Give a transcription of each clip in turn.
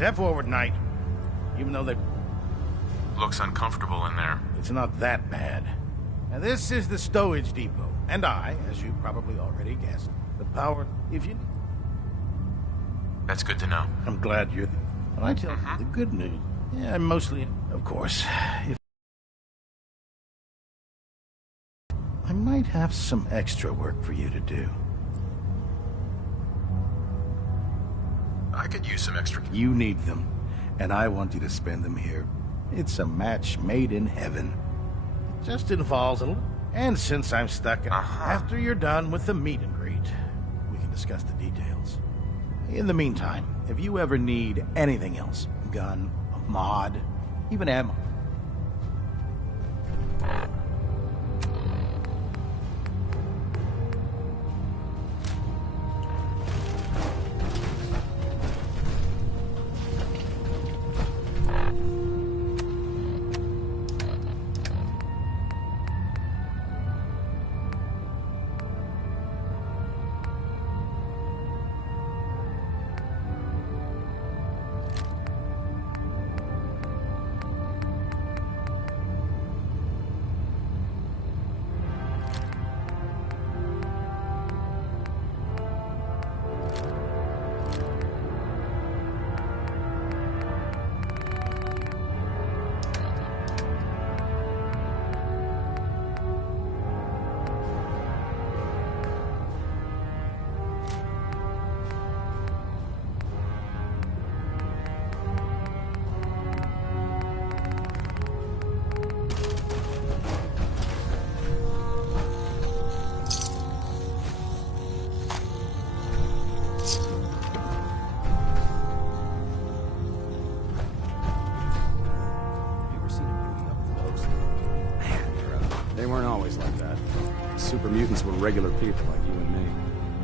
Step forward, Knight. Even though they... Looks uncomfortable in there. It's not that bad. Now, this is the stowage depot. And I, as you probably already guessed, the power... If you... That's good to know. I'm glad you're... Well, I tell you the good news. Yeah, mostly... Of course. If... I might have some extra work for you to do. I could use some extra... You need them, and I want you to spend them here. It's a match made in heaven. It just involves a little... And since I'm stuck, after you're done with the meet and greet, we can discuss the details. In the meantime, if you ever need anything else, gun, a mod, even ammo... They weren't always like that. Super mutants were regular people like you and me.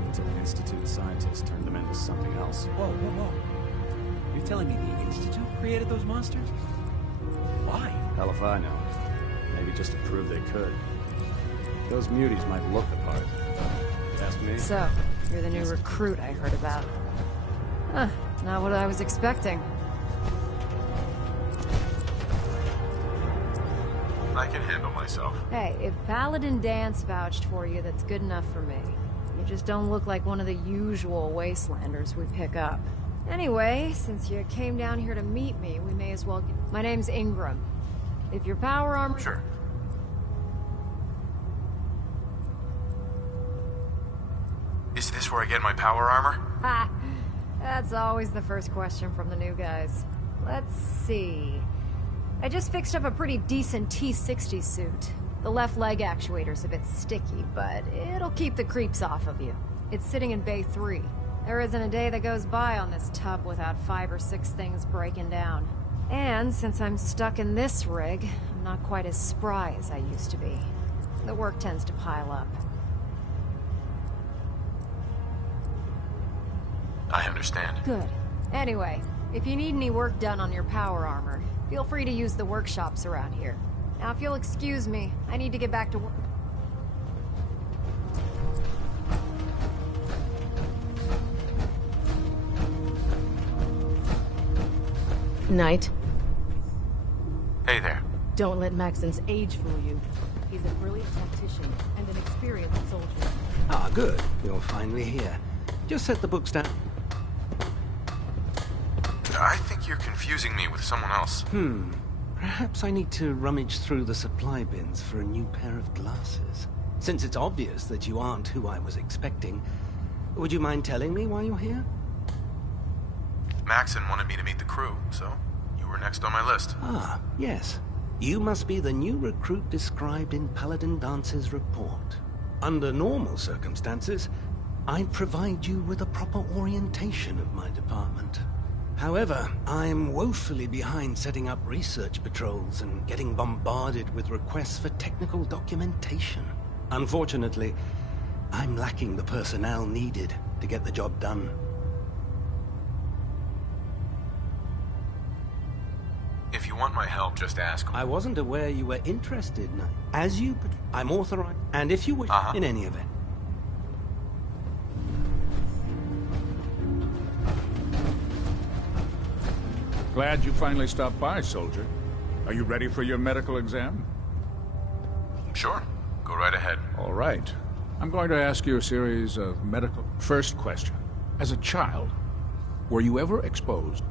Until Institute scientists turned them into something else. Whoa, whoa, whoa. You're telling me the Institute created those monsters? Why? Hell if I know. Maybe just to prove they could. Those muties might look the part. Ask me. So, you're the new recruit I heard about. Huh, not what I was expecting. I can handle myself. Hey, if Paladin Danse vouched for you, that's good enough for me. You just don't look like one of the usual wastelanders we pick up. Anyway, since you came down here to meet me, we may as well get... My name's Ingram. If your power armor... Sure. Is this where I get my power armor? Ha! That's always the first question from the new guys. Let's see... I just fixed up a pretty decent T-60 suit. The left leg actuator's a bit sticky, but it'll keep the creeps off of you. It's sitting in Bay 3. There isn't a day that goes by on this tub without 5 or 6 things breaking down. And since I'm stuck in this rig, I'm not quite as spry as I used to be. The work tends to pile up. I understand. Good. Anyway, if you need any work done on your power armor, feel free to use the workshops around here. Now, if you'll excuse me, I need to get back to work. Knight, Hey there. don't let Maxon's age fool you. He's a brilliant tactician and an experienced soldier. Ah, good. You're finally here. Just set the books down. I think you're confusing me with someone else. Perhaps I need to rummage through the supply bins for a new pair of glasses. Since it's obvious that you aren't who I was expecting, would you mind telling me why you're here? Maxon wanted me to meet the crew, so you were next on my list. Ah, yes. You must be the new recruit described in Paladin Dance's report. Under normal circumstances, I'd provide you with a proper orientation of my department. However, I'm woefully behind setting up research patrols and getting bombarded with requests for technical documentation. Unfortunately, I'm lacking the personnel needed to get the job done. If you want my help, just ask. I wasn't aware you were interested, Knight. As you... I'm authorized, and if you wish, in any event. Glad you finally stopped by, soldier. Are you ready for your medical exam? Sure. Go right ahead. All right. I'm going to ask you a series of medical... First question. As a child, were you ever exposed?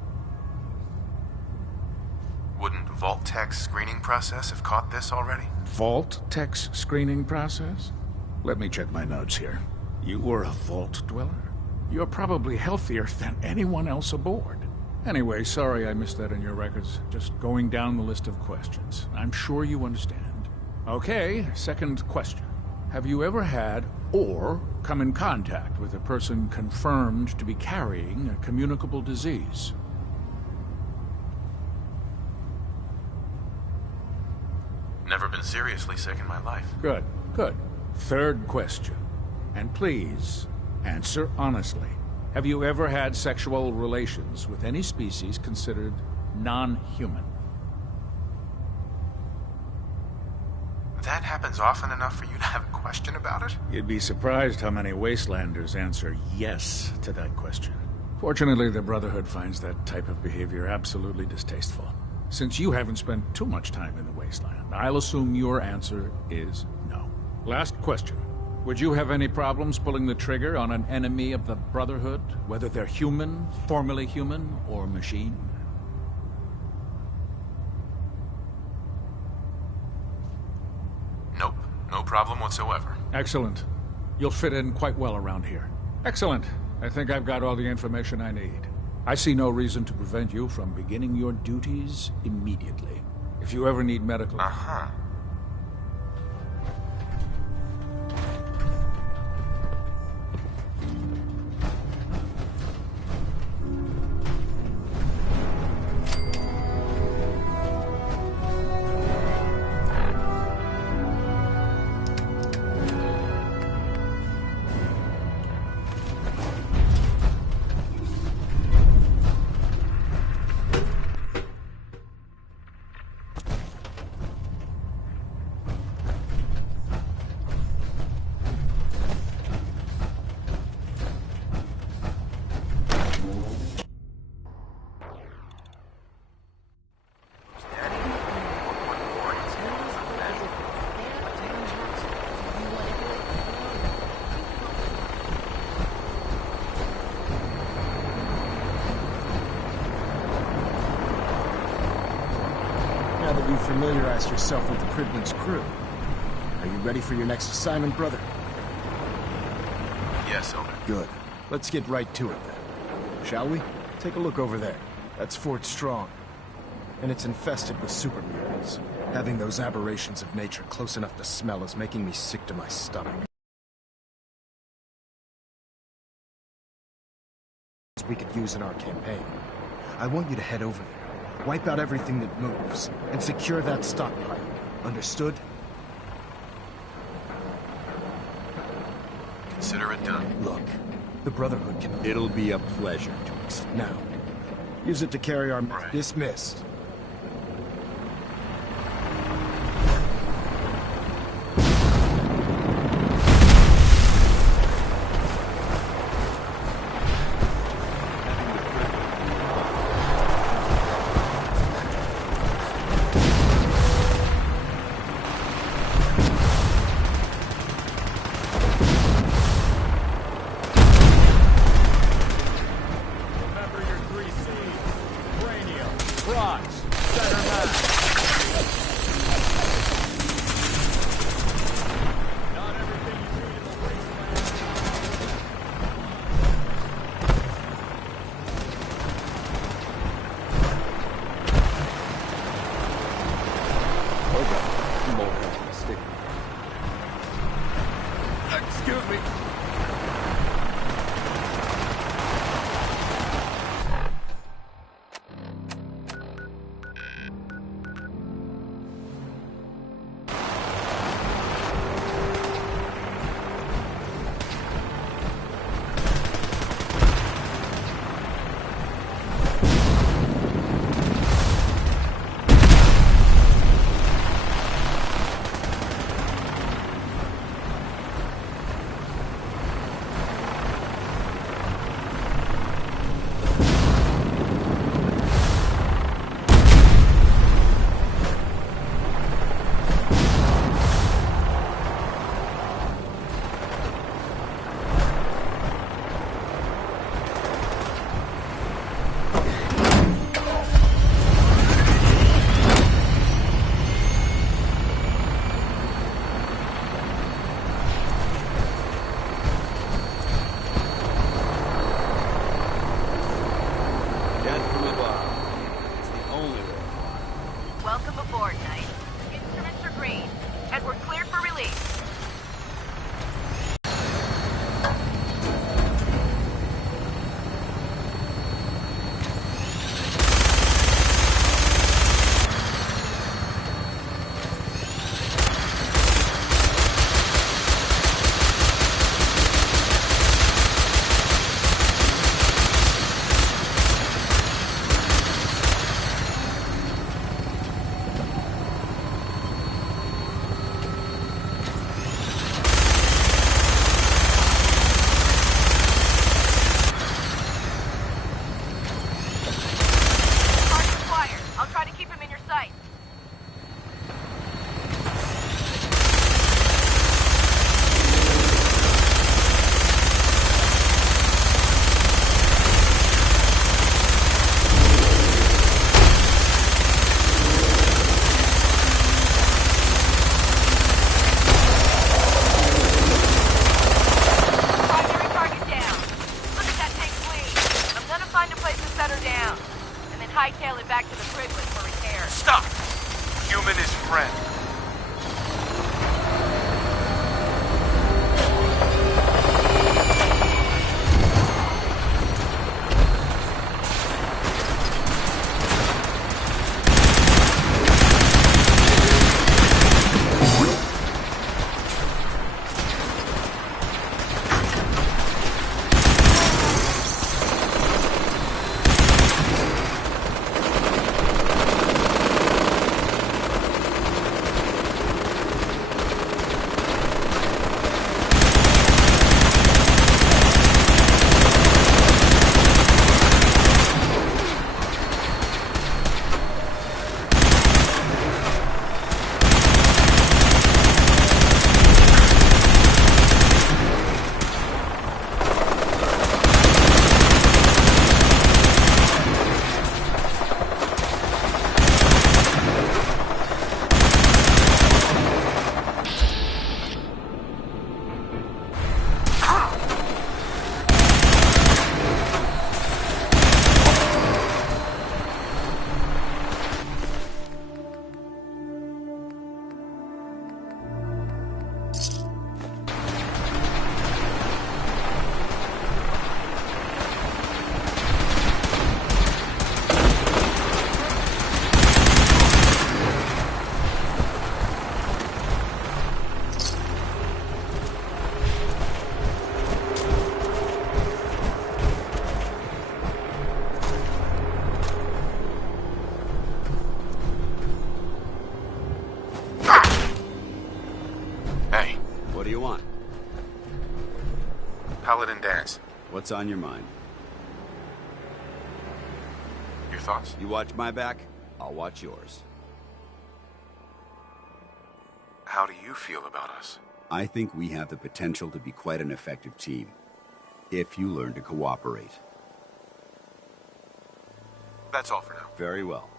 Wouldn't Vault-Tech's screening process have caught this already? Vault-Tech's screening process? Let me check my notes here. You were a Vault Dweller? You're probably healthier than anyone else aboard. Anyway, sorry I missed that in your records. Just going down the list of questions. I'm sure you understand. Okay, second question. Have you ever had or come in contact with a person confirmed to be carrying a communicable disease? Never been seriously sick in my life. Good, good. Third question. And please, answer honestly. Have you ever had sexual relations with any species considered non-human? That happens often enough for you to have a question about it? You'd be surprised how many Wastelanders answer yes to that question. Fortunately, the Brotherhood finds that type of behavior absolutely distasteful. Since you haven't spent too much time in the Wasteland, I'll assume your answer is no. Last question. Would you have any problems pulling the trigger on an enemy of the Brotherhood, whether they're human, formerly human, or machine? Nope. No problem whatsoever. Excellent. You'll fit in quite well around here. Excellent. I think I've got all the information I need. I see no reason to prevent you from beginning your duties immediately. If you ever need medical... Uh-huh. Now that you've familiarized yourself with the Prydwen's crew, are you ready for your next assignment, brother? Yes, Owner. Good. Let's get right to it then. Shall we? Take a look over there. That's Fort Strong. And it's infested with super mutants. Having those aberrations of nature close enough to smell is making me sick to my stomach. We could use in our campaign. I want you to head over there, wipe out everything that moves, and secure that stockpile. Understood? Consider it done. Look, the Brotherhood can... It'll be a pleasure to Now, use it to carry our... Right. Dismissed. Excuse me. Welcome aboard, Knight. Instruments are green, and we're cleared for release. Hightail it back to the Briglet for repair. Stop! Human is friend. What do you want? Paladin Danse. What's on your mind? Your thoughts? You watch my back, I'll watch yours. How do you feel about us? I think we have the potential to be quite an effective team, if you learn to cooperate. That's all for now. Very well.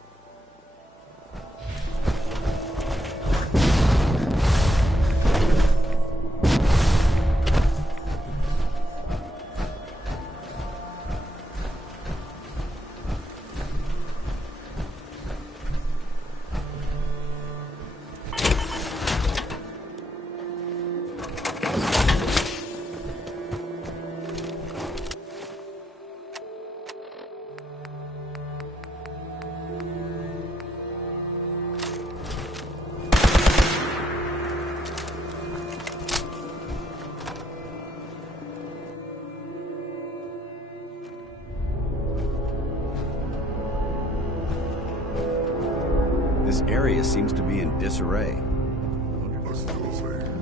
This area seems to be in disarray. I wonder if this is easier.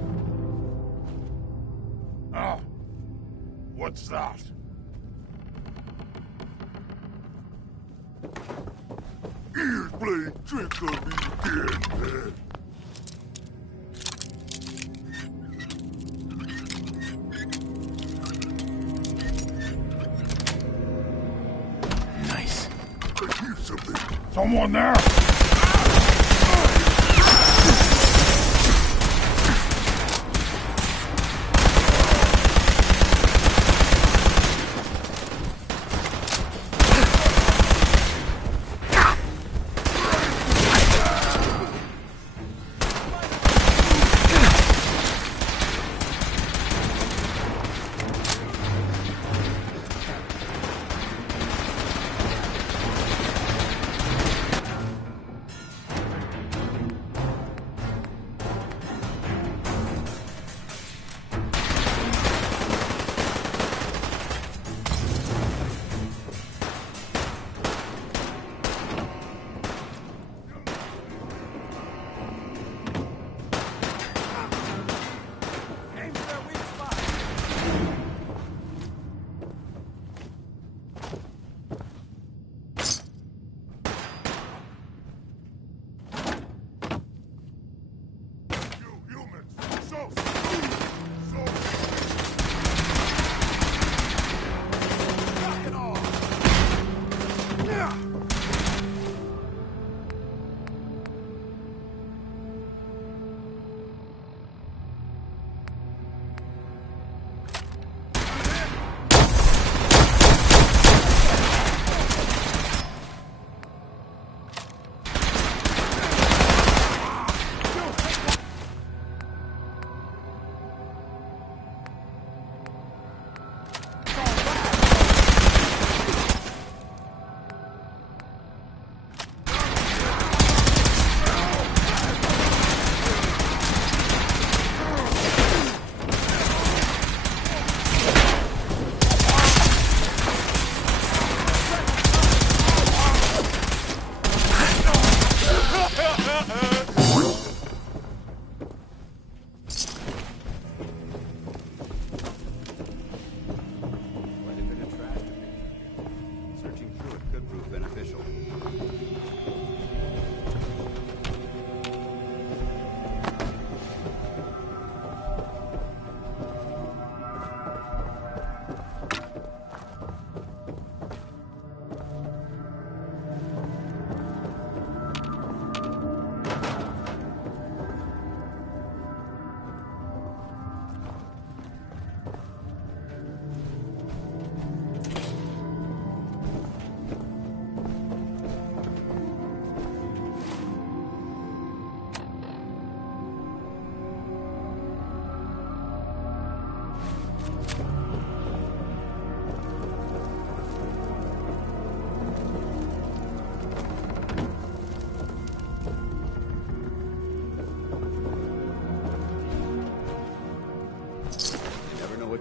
Ah, what's that? He's playing tricks on me again. Nice. I hear something. Someone there!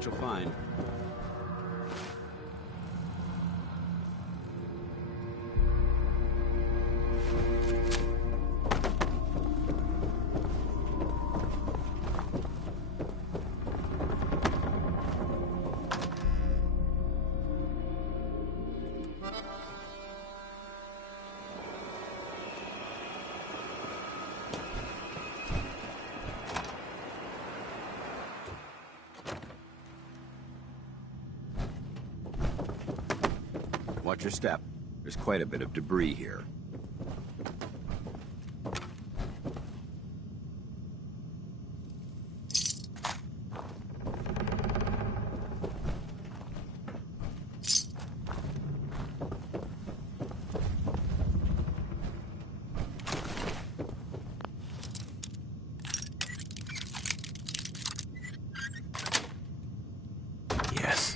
what you'll find. Watch your step. There's quite a bit of debris here. Yes.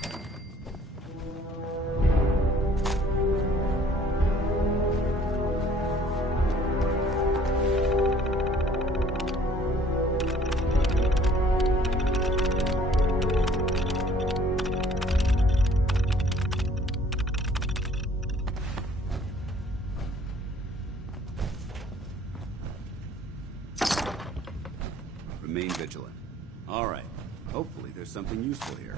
Remain vigilant. All right. Hopefully there's something useful here.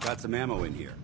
Got some ammo in here.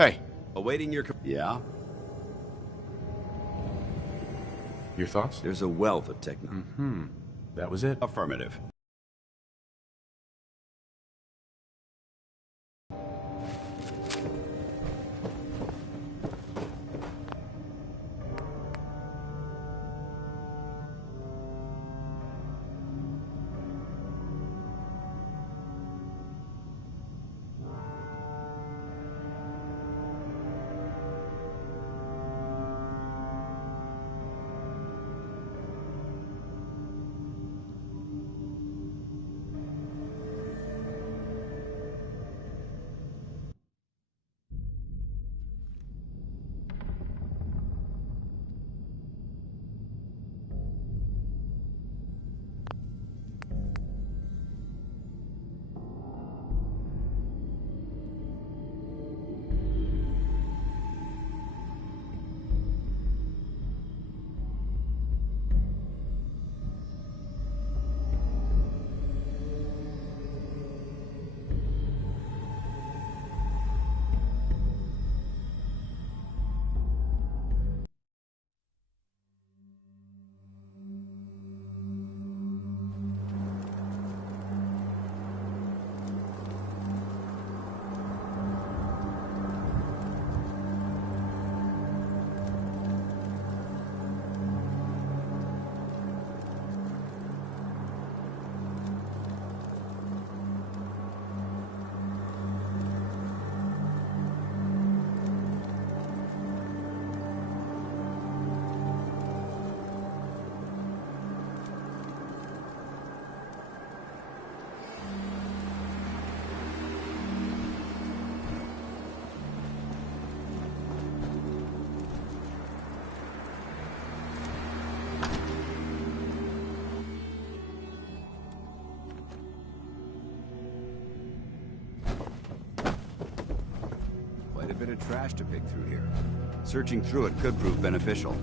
Hey. Awaiting your... Yeah? Your thoughts? There's a wealth of technology. That was it? Affirmative. Quite a bit of trash to pick through here. Searching through it could prove beneficial.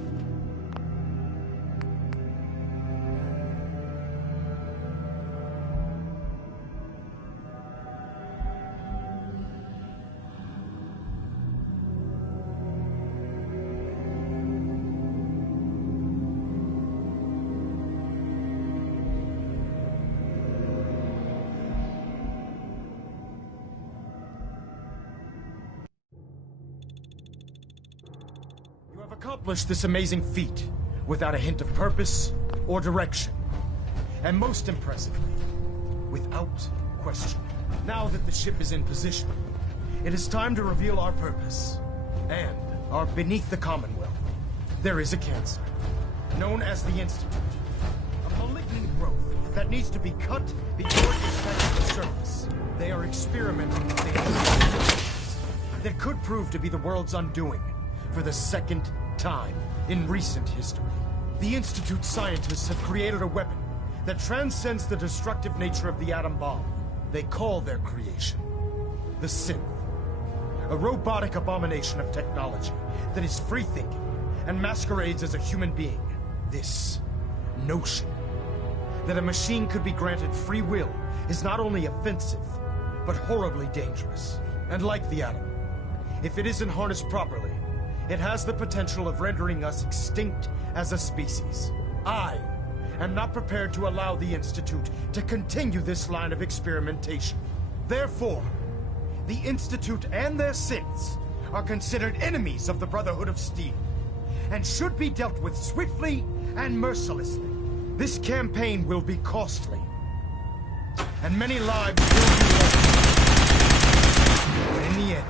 Accomplished this amazing feat without a hint of purpose or direction. And most impressively, without question. Now that the ship is in position, it is time to reveal our purpose. And our beneath the Commonwealth, there is a cancer, known as the Institute. A malignant growth that needs to be cut before it affects the surface. They are experimenting with things that could prove to be the world's undoing for the second time in recent history. The Institute scientists have created a weapon that transcends the destructive nature of the atom bomb. They call their creation the Synth. A robotic abomination of technology that is free-thinking and masquerades as a human being. This notion that a machine could be granted free will is not only offensive, but horribly dangerous. And like the atom, if it isn't harnessed properly, it has the potential of rendering us extinct as a species. I am not prepared to allow the Institute to continue this line of experimentation. Therefore, the Institute and their synths are considered enemies of the Brotherhood of Steel, and should be dealt with swiftly and mercilessly. This campaign will be costly, and many lives will be lost. But in the end,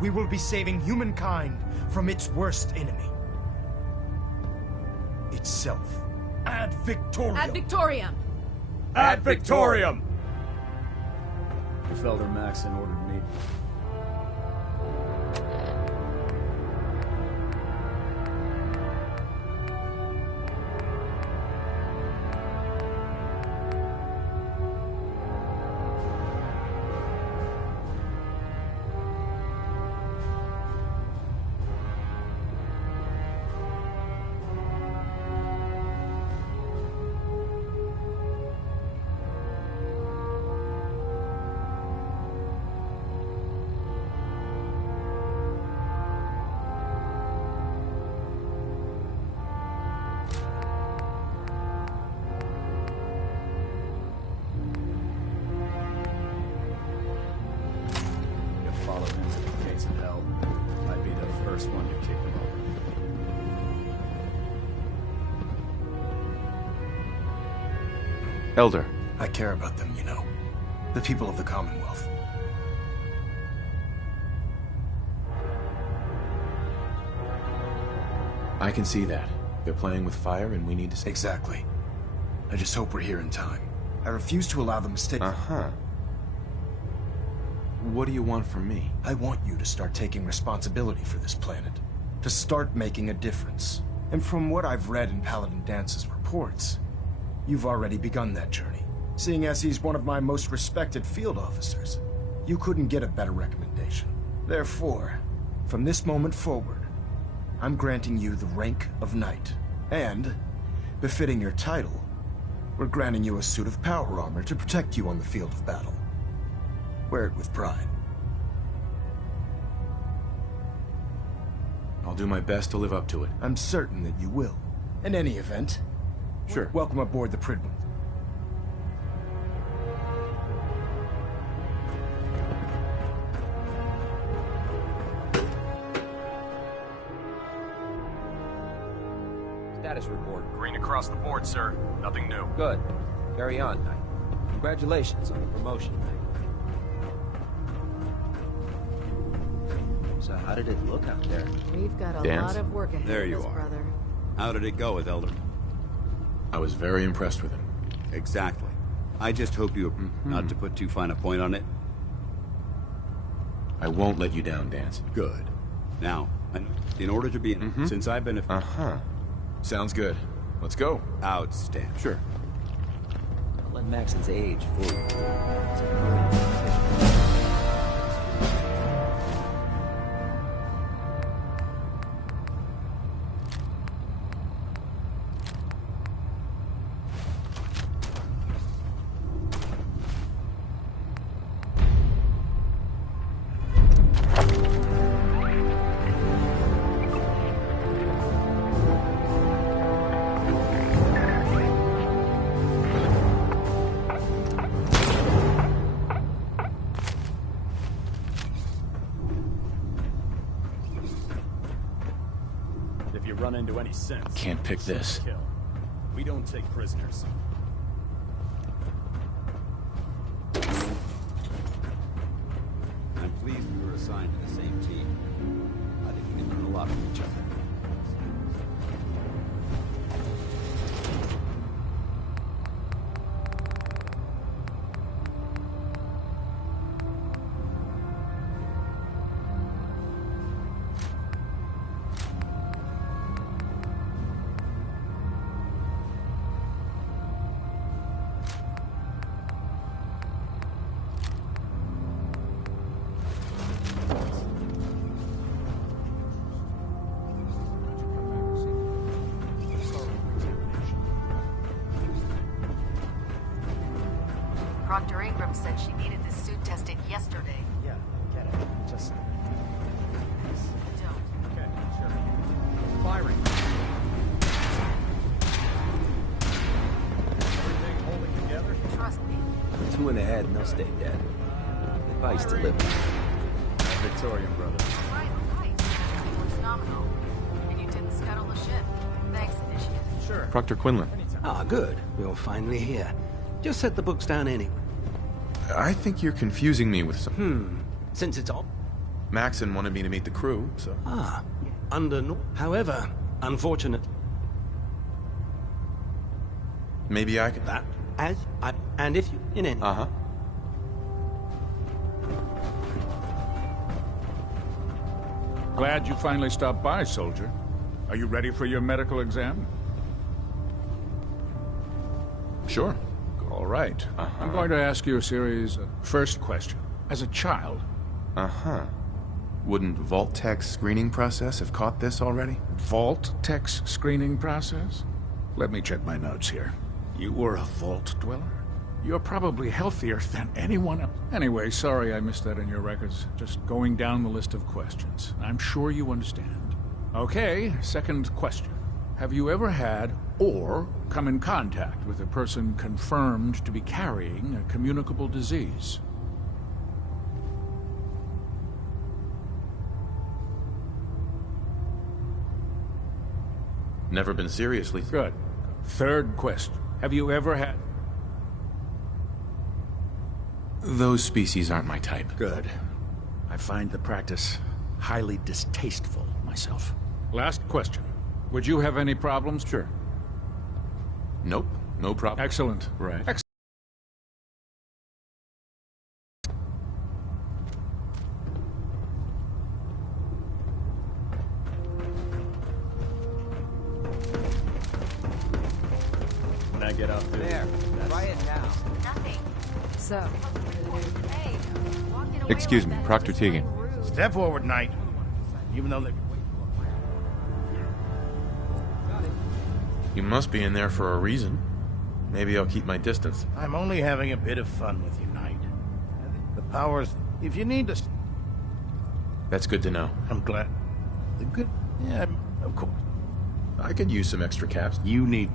we will be saving humankind from its worst enemy. Itself. Ad Victoriam! Ad Victoriam! Ad Victoriam! If Elder Maxon ordered me. Elder. I care about them, you know. The people of the Commonwealth. I can see that. They're playing with fire and we need to... Exactly. I just hope we're here in time. I refuse to allow the mistake... Uh-huh. What do you want from me? I want you to start taking responsibility for this planet. To start making a difference. And from what I've read in Paladin Dance's reports, you've already begun that journey. Seeing as he's one of my most respected field officers, you couldn't get a better recommendation. Therefore, from this moment forward, I'm granting you the rank of Knight. And, befitting your title, we're granting you a suit of power armor to protect you on the field of battle. Wear it with pride. I'll do my best to live up to it. I'm certain that you will. In any event, sure. Welcome aboard the Prydwen. Status report. Green across the board, sir. Nothing new. Good. Carry on, Knight. Congratulations on the promotion, Knight. So how did it look out there? We've got a lot of work ahead there of you us, are. brother. How did it go with Elder? I was very impressed with him. Exactly. I just hope you... not to put too fine a point on it. I won't let you down, Dance. Good. Now, in order to be... Since I've been... Sounds good. Let's go. Outstanding. Sure. Don't let Maxon's age fool you. It's a brilliant decision. run into any sense. Can't pick this. Kill. We don't take prisoners. I'm pleased we were assigned to the same team. I think we can learn a lot from each other. Proctor Ingram said she needed this suit tested yesterday. Yeah, I get it. Just... Don't. Okay, sure. Firing. Everything holding together? Trust me. 2 in the head and they'll stay dead. Advice to live. Victorian, brother. Right. What's nominal? And you didn't scuttle the ship. Thanks, Initiative. Sure. Proctor Quinlan. Ah, good. You're finally here. Just set the books down anyway. I think you're confusing me with some... Since it's all... Maxon wanted me to meet the crew, so... However, unfortunate... Maybe I could... That, and if you... In any... Uh-huh. Glad you finally stopped by, soldier. Are you ready for your medical exam? Sure. All right. I'm going to ask you a series of first question. As a child... Uh-huh. Wouldn't Vault-Tech's screening process have caught this already? Vault-Tech's screening process? Let me check my notes here. You were a Vault Dweller? You're probably healthier than anyone else. Anyway, sorry I missed that in your records. Just going down the list of questions. I'm sure you understand. Okay, second question. Have you ever had or come in contact with a person confirmed to be carrying a communicable disease? Never been seriously... Good. Third question. Have you ever had... Those species aren't my type. Good. I find the practice highly distasteful myself. Last question. Would you have any problems? Sure. Nope. No problem. Excellent. Right. When I get out there. Try it now. Nothing. So, Hey, walking away Excuse like me, that Proctor is just plain Teagan. rude. Step forward, Knight. Even though they... You must be in there for a reason. Maybe I'll keep my distance. I'm only having a bit of fun with you, Knight. The powers... If you need to... That's good to know. I'm glad. The good... Yeah, of course. I could use some extra caps. You need...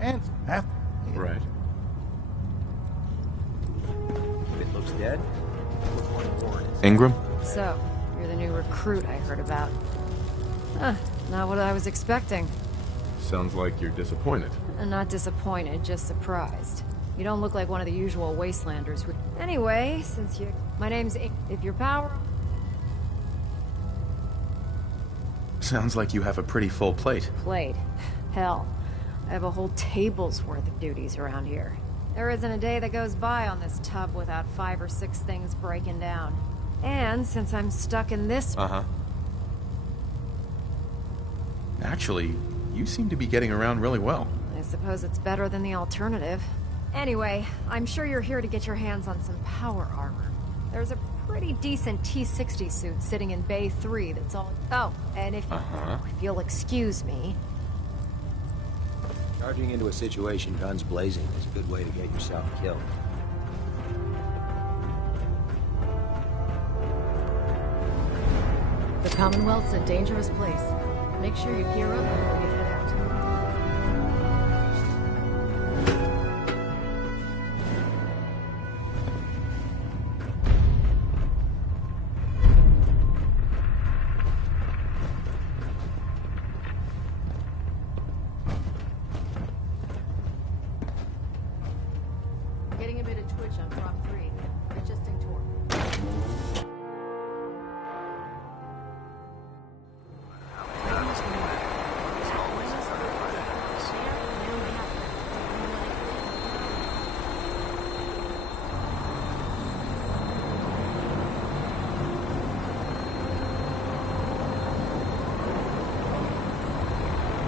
And... Right. If it looks dead, look what war it is. Ingram? so, you're the new recruit I heard about. Huh, not what I was expecting. Sounds like you're disappointed. Not disappointed, just surprised. You don't look like one of the usual wastelanders. Anyway, since you... My name's... If your power... Sounds like you have a pretty full plate. Plate. Hell, I have a whole table's worth of duties around here. There isn't a day that goes by on this tub without 5 or 6 things breaking down. And since I'm stuck in this... Uh-huh. Actually, you seem to be getting around really well. I suppose it's better than the alternative. Anyway, I'm sure you're here to get your hands on some power armor. There's a pretty decent T-60 suit sitting in Bay 3 that's all... Oh, and if you'll excuse me... Charging into a situation guns blazing is a good way to get yourself killed. The Commonwealth's a dangerous place. Make sure you gear up before you head out.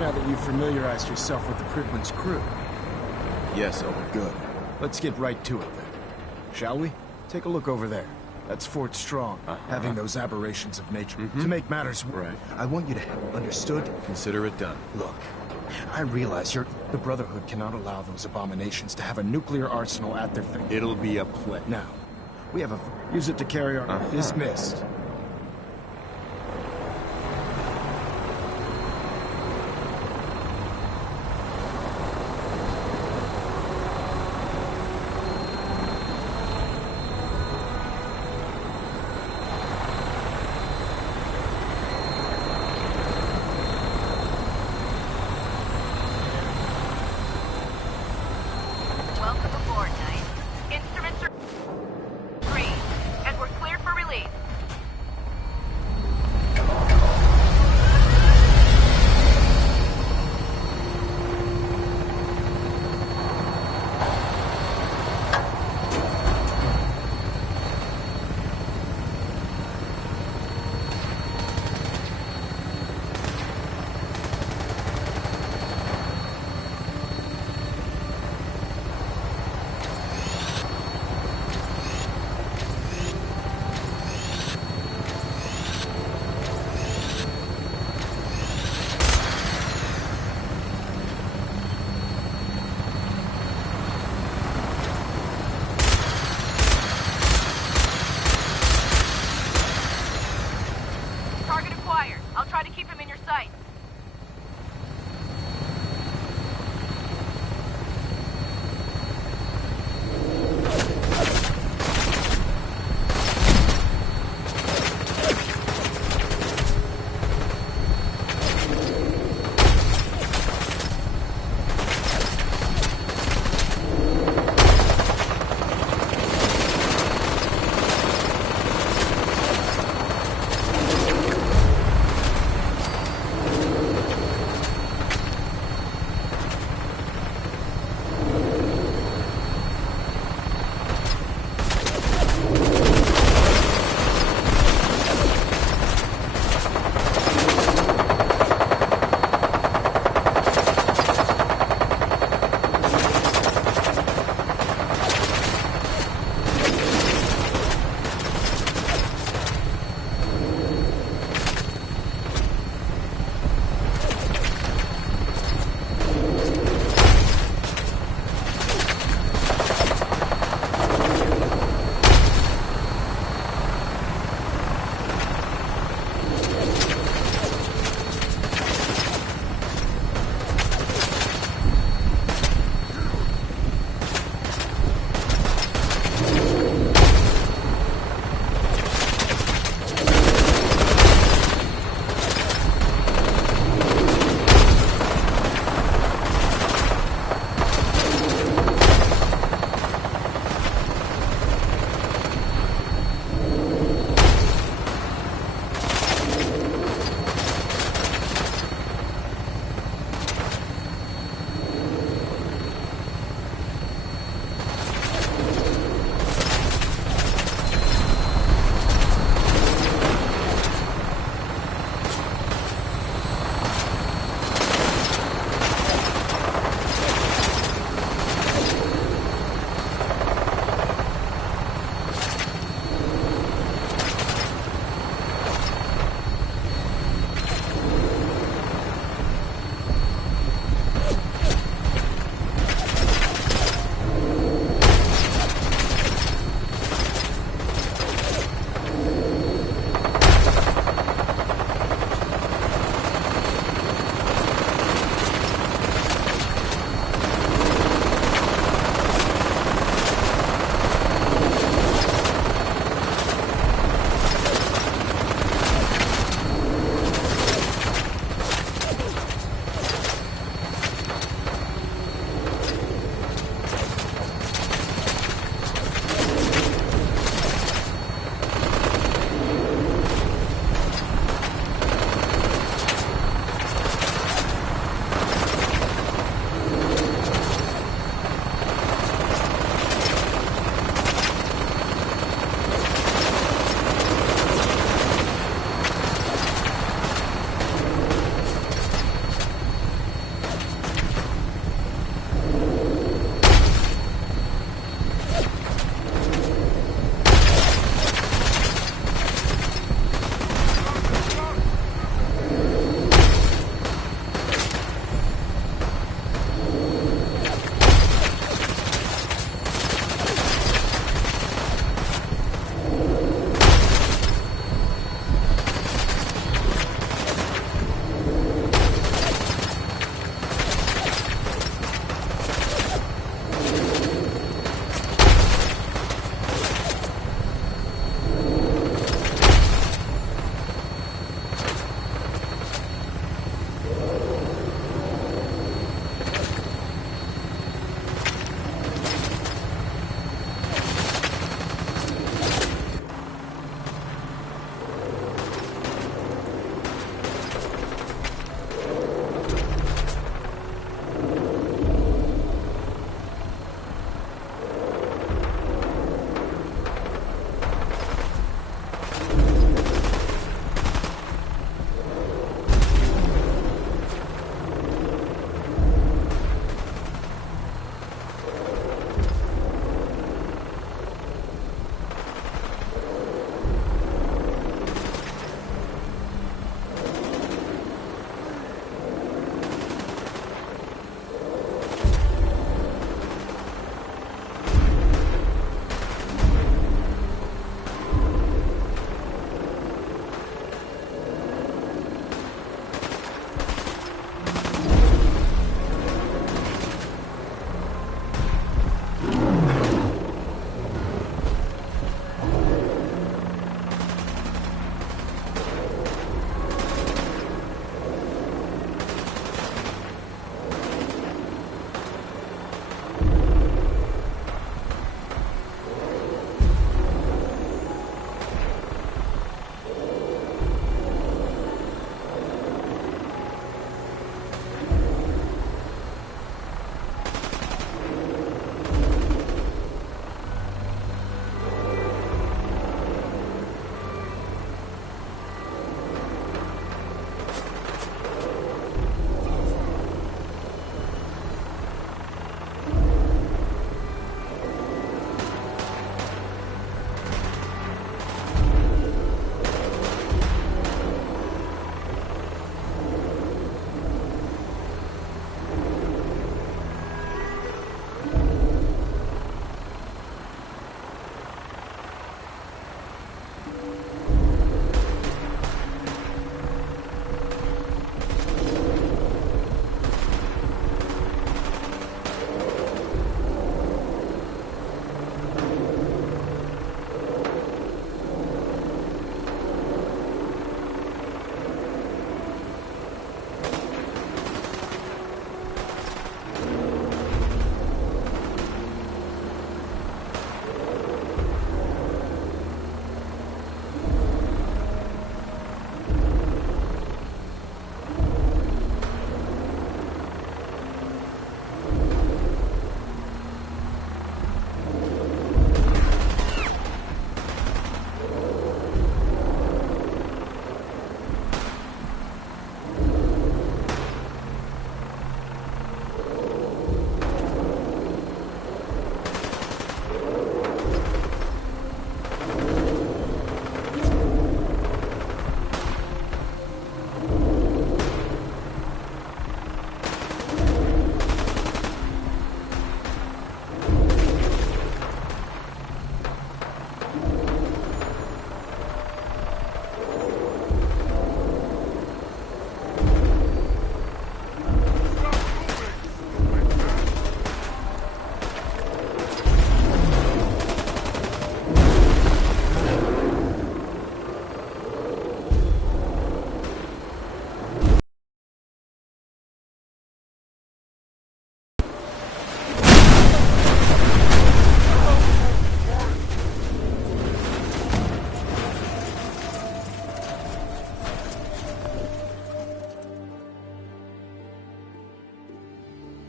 Now that you've familiarized yourself with the Prydwen's crew. Yes, Owen. Good. Let's get right to it then. Shall we? Take a look over there. That's Fort Strong, having those aberrations of nature. To make matters Right. I want you to help. Understood? Consider it done. Look, I realize the Brotherhood cannot allow those abominations to have a nuclear arsenal at their fingertips. It'll be a play. Now, we have use it to carry our... Dismissed. Welcome aboard, Knight. Instruments are green, and we're cleared for release.